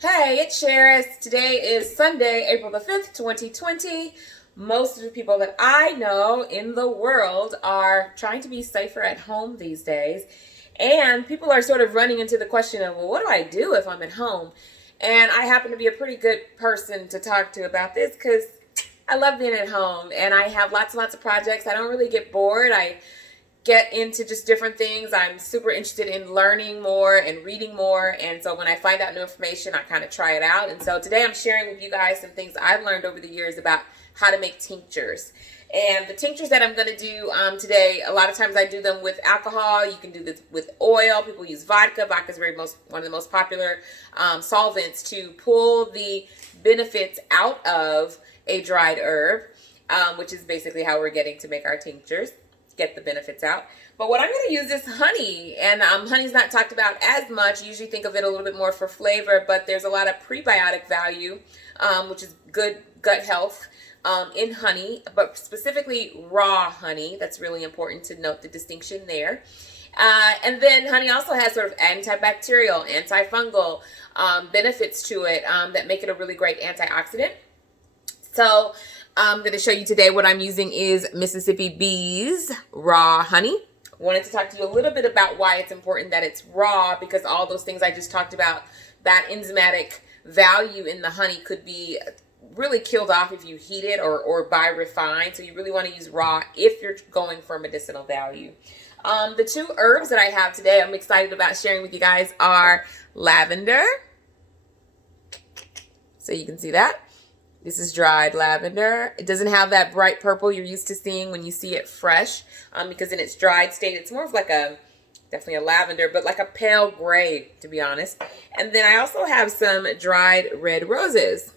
Hey, it's Cheris. Today is Sunday, April the 5th, 2020. Most of the people that I know in the world are trying to be safer at home these days. And people are sort of running into the question of, well, what do I do if I'm at home? And I happen to be a pretty good person to talk to about this because I love being at home and I have lots and lots of projects. I don't really get bored. I get into just different things. I'm super interested in learning more and reading more. And so when I find out new information, I kind of try it out. And so today I'm sharing with you guys some things I've learned over the years about how to make tinctures. And the tinctures that I'm going to do today, a lot of times I do them with alcohol. You can do this with oil. People use vodka. Vodka is one of the most popular solvents to pull the benefits out of a dried herb, which is basically how we're getting to make our tinctures. Get the benefits out. But what I'm going to use is honey, and honey's not talked about as much. You usually think of it a little bit more for flavor, but there's a lot of prebiotic value, which is good gut health in honey, but specifically raw honey. That's really important to note the distinction there. And then honey also has sort of antibacterial, antifungal benefits to it that make it a really great antioxidant. So I'm going to show you today what I'm using is Mississippi Bees raw honey. Wanted to talk to you a little bit about why it's important that it's raw, because all those things I just talked about, that enzymatic value in the honey could be really killed off if you heat it or buy refined. So you really want to use raw if you're going for medicinal value. The two herbs that I have today I'm excited about sharing with you guys are lavender. So you can see that. This is dried lavender. It doesn't have that bright purple you're used to seeing when you see it fresh, because in its dried state, it's more of like definitely a lavender, but like a pale gray, to be honest. And then I also have some dried red roses.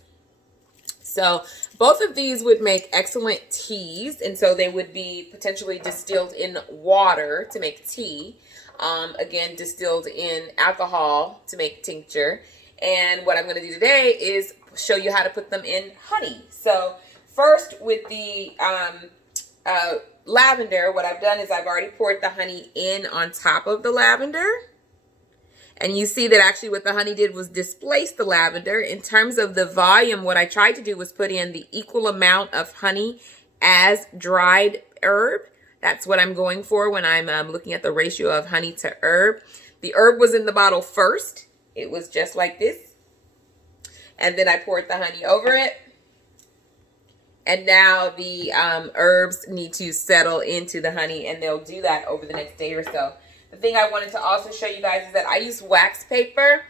So both of these would make excellent teas, and so they would be potentially distilled in water to make tea. Again, distilled in alcohol to make tincture. And what I'm going to do today is show you how to put them in honey. So first, with the lavender, what I've done is I've already poured the honey in on top of the lavender. And you see that actually what the honey did was displace the lavender. In terms of the volume, what I tried to do was put in the equal amount of honey as dried herb. That's what I'm going for when I'm looking at the ratio of honey to herb. The herb was in the bottle first. It was just like this. And then I poured the honey over it. And now the herbs need to settle into the honey, and they'll do that over the next day or so. The thing I wanted to also show you guys is that I use wax paper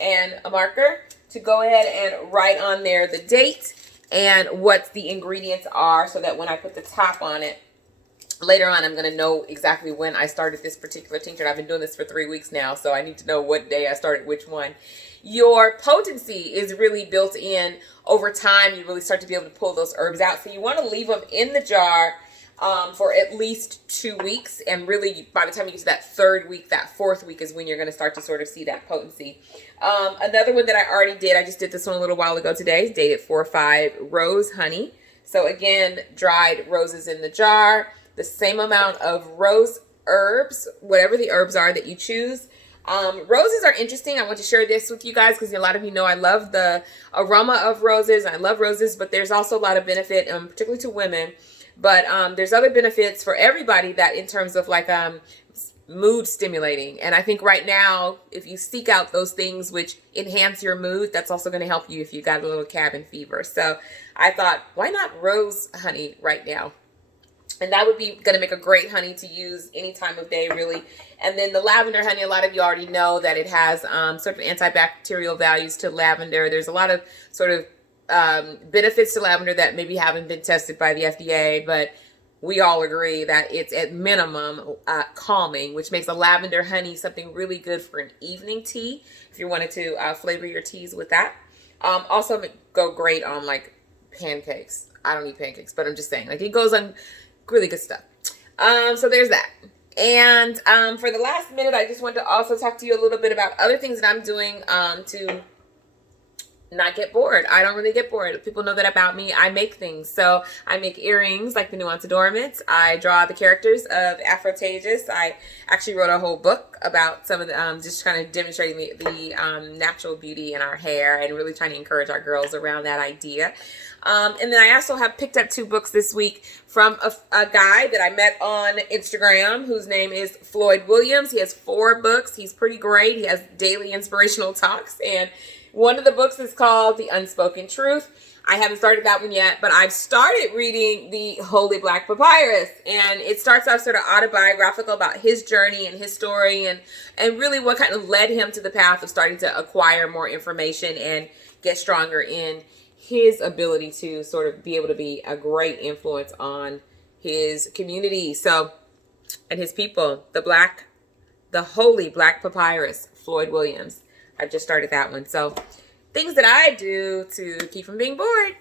and a marker to go ahead and write on there the date and what the ingredients are, so that when I put the top on it, later on, I'm going to know exactly when I started this particular tincture. I've been doing this for 3 weeks now, so I need to know what day I started which one. Your potency is really built in over time. You really start to be able to pull those herbs out. So you want to leave them in the jar for at least 2 weeks. And really, by the time you get to that third week, that fourth week is when you're going to start to sort of see that potency. Another one that I already did, I just did this one a little while ago today, dated 4-5 rose honey. So again, dried roses in the jar. The same amount of rose herbs, whatever the herbs are that you choose. Roses are interesting. I want to share this with you guys because a lot of you know I love the aroma of roses. I love roses, but there's also a lot of benefit, particularly to women. But there's other benefits for everybody that in terms of like mood stimulating. And I think right now, if you seek out those things which enhance your mood, that's also going to help you if you got a little cabin fever. So I thought, why not rose honey right now? And that would be going to make a great honey to use any time of day, really. And then the lavender honey, a lot of you already know that it has sort of antibacterial values to lavender. There's a lot of sort of benefits to lavender that maybe haven't been tested by the FDA, but we all agree that it's at minimum calming, which makes a lavender honey something really good for an evening tea if you wanted to flavor your teas with that. Also go great on like pancakes. I don't eat pancakes, but I'm just saying, like, it goes on really good stuff. So there's that. And for the last minute, I just wanted to also talk to you a little bit about other things that I'm doing to not get bored. I don't really get bored. People know that about me. I make things. So I make earrings like the Nuance Adornments. I draw the characters of Afrotagus. I actually wrote a whole book about some of the, just kind of demonstrating the natural beauty in our hair and really trying to encourage our girls around that idea. And then I also have picked up 2 books this week from a guy that I met on Instagram whose name is Floyd Williams. He has 4 books. He's pretty great. He has daily inspirational talks, and one of the books is called The Unspoken Truth. I haven't started that one yet, but I've started reading The Holy Black Papyrus, and it starts off sort of autobiographical about his journey and his story and really what kind of led him to the path of starting to acquire more information and get stronger in his ability to sort of be able to be a great influence on his community. So, and his people, the Holy Black Papyrus, Floyd Williams. I've just started that one. So things that I do to keep from being bored.